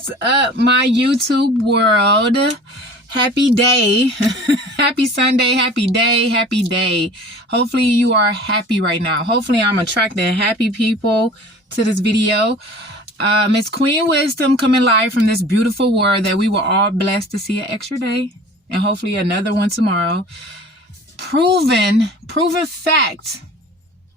What's up, my YouTube world? Happy day. Happy Sunday. Happy day. Happy day. Hopefully you are happy right now. Hopefully I'm attracting happy people to this video. It's Queen Wisdom coming live from this beautiful world that we were all blessed to see an extra day and hopefully another one tomorrow. Proven fact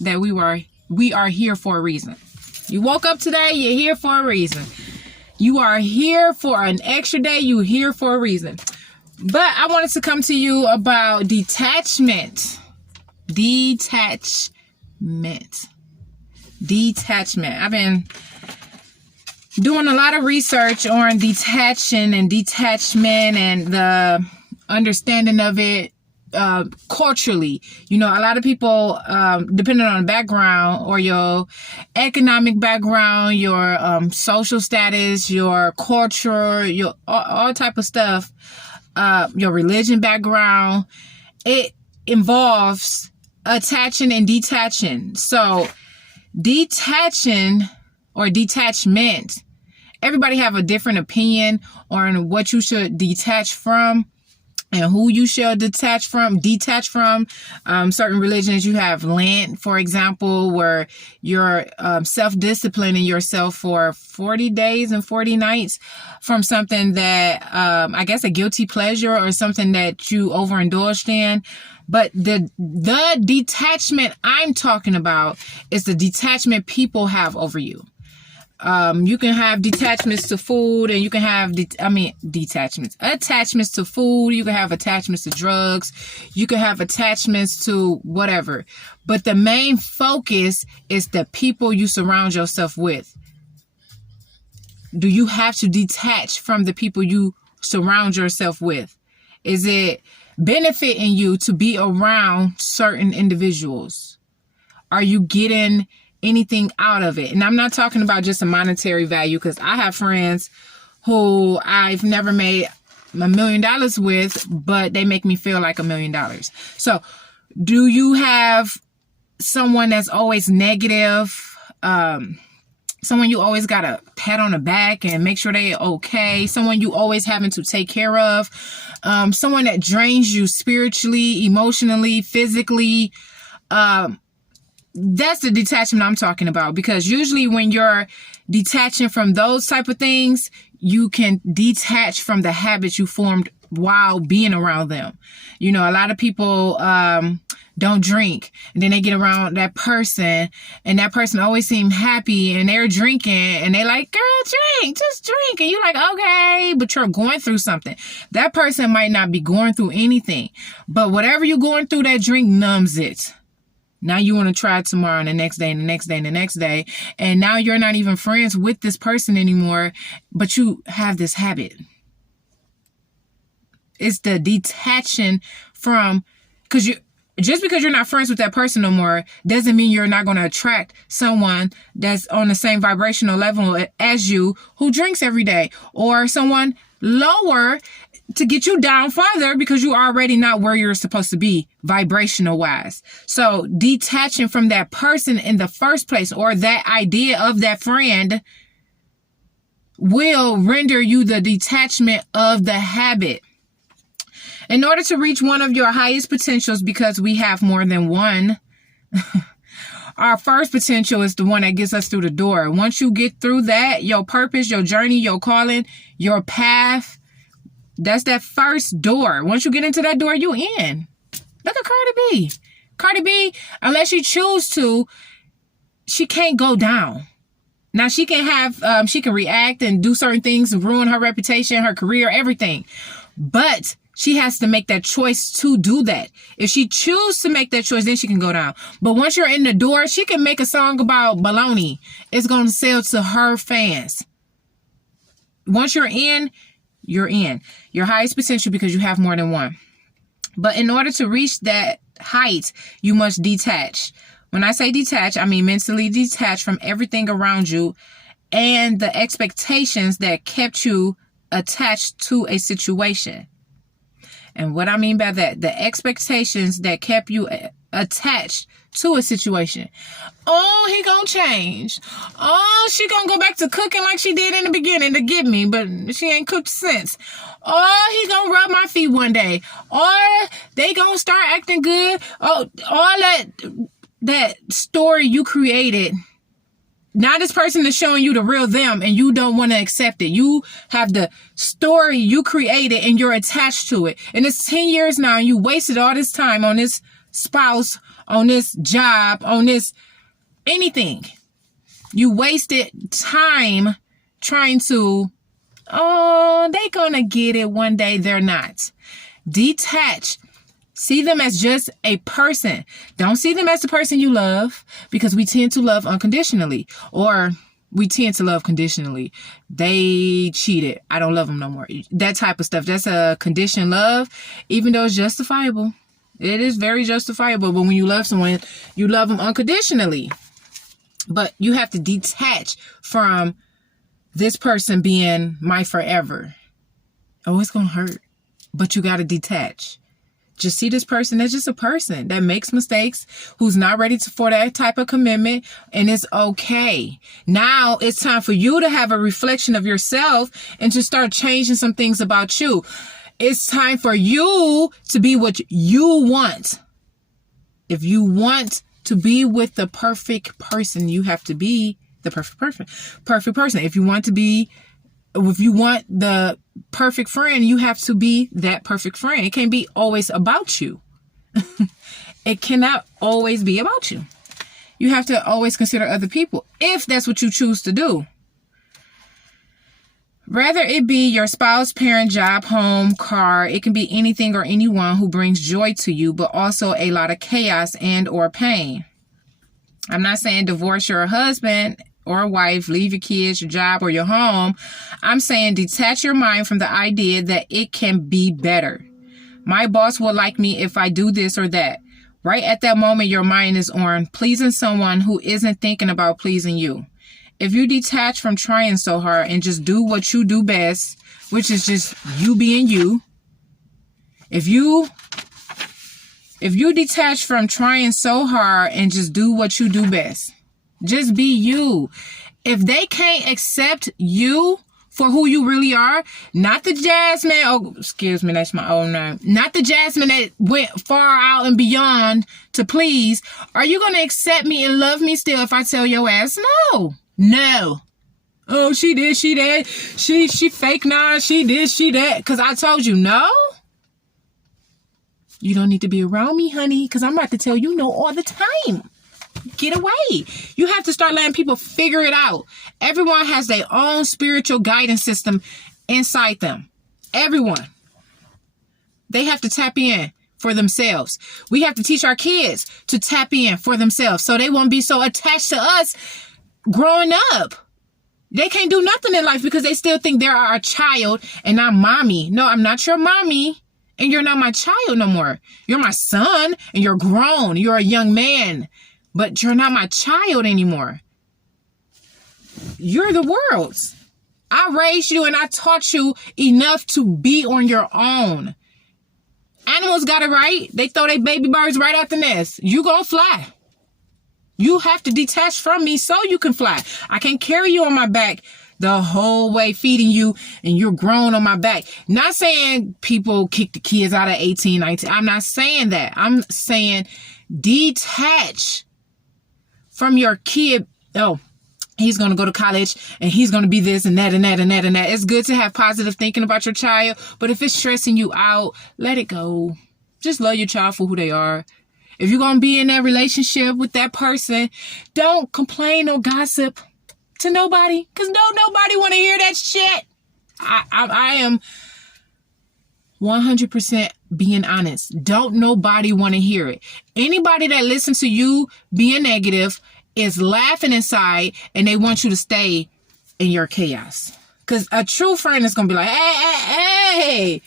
that we are here for a reason. You woke up today, you're here for a reason. You are here for an extra day, you're here for a reason. But I wanted to come to you about detachment. Detachment. I've been doing a lot of research on detaching and detachment and the understanding of it culturally. You know, a lot of people, depending on the background or your economic background, your social status, your culture, your all type of stuff, your religion background, it involves attaching and detaching. So detaching or detachment, everybody have a different opinion on what you should detach from and who you should detach from. Certain religions, you have Lent, for example, where you're self-disciplining yourself for 40 days and 40 nights from something that, I guess, a guilty pleasure or something that you overindulged in. But the detachment I'm talking about is the detachment people have over you. You can have detachments to food, and you can have, attachments to food. You can have attachments to drugs. You can have attachments to whatever. But the main focus is the people you surround yourself with. Do you have to detach from the people you surround yourself with? Is it benefiting you to be around certain individuals? Are you getting anything out of it? And I'm not talking about just a monetary value, because I have friends who I've never made $1 million with, but they make me feel like $1 million. So do you have someone that's always negative, someone you always got to pat on the back and make sure they're okay, someone you always having to take care of, someone that drains you spiritually, emotionally, physically? That's the detachment I'm talking about, because usually when you're detaching from those type of things, you can detach from the habits you formed while being around them. You know, a lot of people don't drink, and then they get around that person, and that person always seems happy, and they're drinking, and they're like, girl, drink, just drink. And you're like, okay, but you're going through something. That person might not be going through anything, but whatever you're going through, that drink numbs it. Now you want to try it tomorrow and the next day and the next day and the next day. And now you're not even friends with this person anymore, but you have this habit. It's the detaching from, just because you're not friends with that person no more doesn't mean you're not going to attract someone that's on the same vibrational level as you who drinks every day, or someone lower to get you down farther because you're already not where you're supposed to be vibrational wise. So detaching from that person in the first place, or that idea of that friend, will render you the detachment of the habit. In order to reach one of your highest potentials, because we have more than one, our first potential is the one that gets us through the door. Once you get through that, your purpose, your journey, your calling, your path, that's that first door. Once you get into that door, you in. Look at Cardi B. Cardi B, unless she choose to, she can't go down. Now she can have, she can react and do certain things and ruin her reputation, her career, everything. But she has to make that choice to do that. If she chooses to make that choice, then she can go down. But once you're in the door, she can make a song about baloney. It's going to sell to her fans. Once you're in, you're in your highest potential, because you have more than one. But in order to reach that height, you must detach. When I say detach, I mean mentally detach from everything around you and the expectations that kept you attached to a situation. And what I mean by that, the expectations that kept you attached to a situation. Oh, he gonna change. Oh, she gonna go back to cooking like she did in the beginning to get me, but she ain't cooked since. Oh, he gonna rub my feet one day. Or they gonna start acting good. Oh, all that story you created. Now this person is showing you the real them and you don't want to accept it. You have the story you created and you're attached to it. And it's 10 years now and you wasted all this time on this spouse, on this job, on this anything. You wasted time trying to, oh, they gonna get it one day. They're not. Detach. See them as just a person. Don't see them as the person you love, because we tend to love unconditionally, or we tend to love conditionally. They cheated. I don't love them no more. That type of stuff. That's a conditioned love, even though it's justifiable. It is very justifiable. But when you love someone, you love them unconditionally. But you have to detach from this person being my forever. Oh, it's going to hurt. But you got to detach. Just see this person as just a person that makes mistakes, who's not ready for that type of commitment, and it's okay. Now it's time for you to have a reflection of yourself and to start changing some things about you. It's time for you to be what you want. If you want to be with the perfect person, you have to be the perfect person. If you want the perfect friend, you have to be that perfect friend. It can't be always about you. It cannot always be about you. You have to always consider other people if that's what you choose to do. Rather it be your spouse, parent, job, home, car. It can be anything or anyone who brings joy to you, but also a lot of chaos and or pain. I'm not saying divorce your husband or a wife, leave your kids, your job, or your home. I'm saying detach your mind from the idea that it can be better. My boss will like me if I do this or that. Right at that moment, your mind is on pleasing someone who isn't thinking about pleasing you. If you detach from trying so hard and just do what you do best, which is just you being you. If you detach from trying so hard and just do what you do best, just be you. If they can't accept you for who you really are, not the Jasmine, oh, excuse me, that's my own name. Not the Jasmine that went far out and beyond to please. Are you going to accept me and love me still if I tell your ass no? No. Oh, she did, she that. She fake nah, she did, she that. Because I told you no. You don't need to be around me, honey, because I'm about to tell you no all the time. Get away. You have to start letting people figure it out. Everyone has their own spiritual guidance system inside them. Everyone. They have to tap in for themselves. We have to teach our kids to tap in for themselves so they won't be so attached to us growing up. They can't do nothing in life because they still think they're our child and not mommy. No, I'm not your mommy and you're not my child no more. You're my son and you're grown. You're a young man. But you're not my child anymore. You're the world's. I raised you and I taught you enough to be on your own. Animals got it right. They throw their baby birds right out the nest. You gonna fly. You have to detach from me so you can fly. I can't carry you on my back the whole way feeding you and you're grown on my back. Not saying people kick the kids out at 18, 19. I'm not saying that. I'm saying detach from your kid. Oh, he's going to go to college and he's going to be this and that and that and that and that. It's good to have positive thinking about your child, but if it's stressing you out, let it go. Just love your child for who they are. If you're going to be in that relationship with that person, don't complain or gossip to nobody, because nobody want to hear that shit. I am 100% being honest. Don't nobody want to hear it. Anybody that listens to you being negative is laughing inside and they want you to stay in your chaos. Because a true friend is going to be like, hey,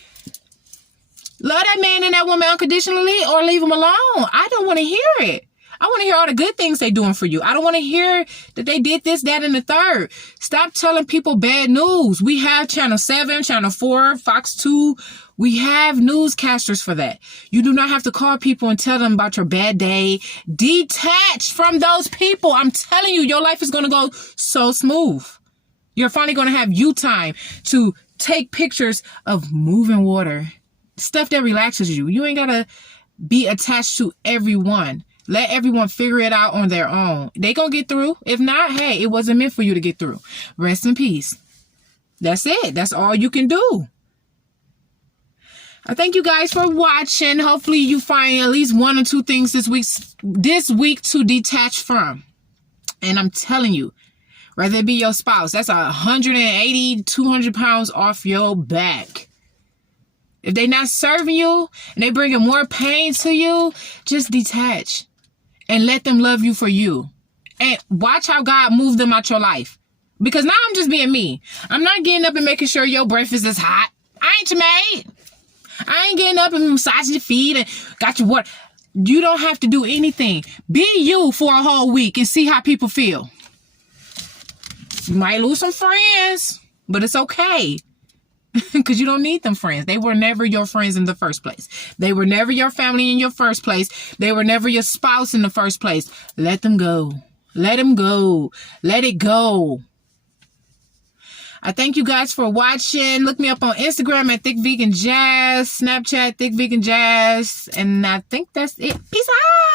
love that man and that woman unconditionally or leave them alone. I don't want to hear it. I want to hear all the good things they're doing for you. I don't want to hear that they did this, that, and the third. Stop telling people bad news. We have Channel 7, Channel 4, Fox 2, We have newscasters for that. You do not have to call people and tell them about your bad day. Detach from those people. I'm telling you, your life is going to go so smooth. You're finally going to have you time to take pictures of moving water. Stuff that relaxes you. You ain't got to be attached to everyone. Let everyone figure it out on their own. They going to get through. If not, hey, it wasn't meant for you to get through. Rest in peace. That's it. That's all you can do. I thank you guys for watching. Hopefully you find at least 1 or 2 things this week to detach from. And I'm telling you, whether it be your spouse, that's 180, 200 pounds off your back. If they not serving you and they bringing more pain to you, just detach and let them love you for you. And watch how God moved them out your life. Because now I'm just being me. I'm not getting up and making sure your breakfast is hot. I ain't your maid. I ain't getting up and massaging your feet and got your water. You don't have to do anything. Be you for a whole week and see how people feel. You might lose some friends, but it's okay. Because you don't need them friends. They were never your friends in the first place. They were never your family in your first place. They were never your spouse in the first place. Let them go. Let them go. Let it go. I thank you guys for watching. Look me up on Instagram at Thick Vegan Jazz, Snapchat Thick Vegan Jazz, and I think that's it. Peace out.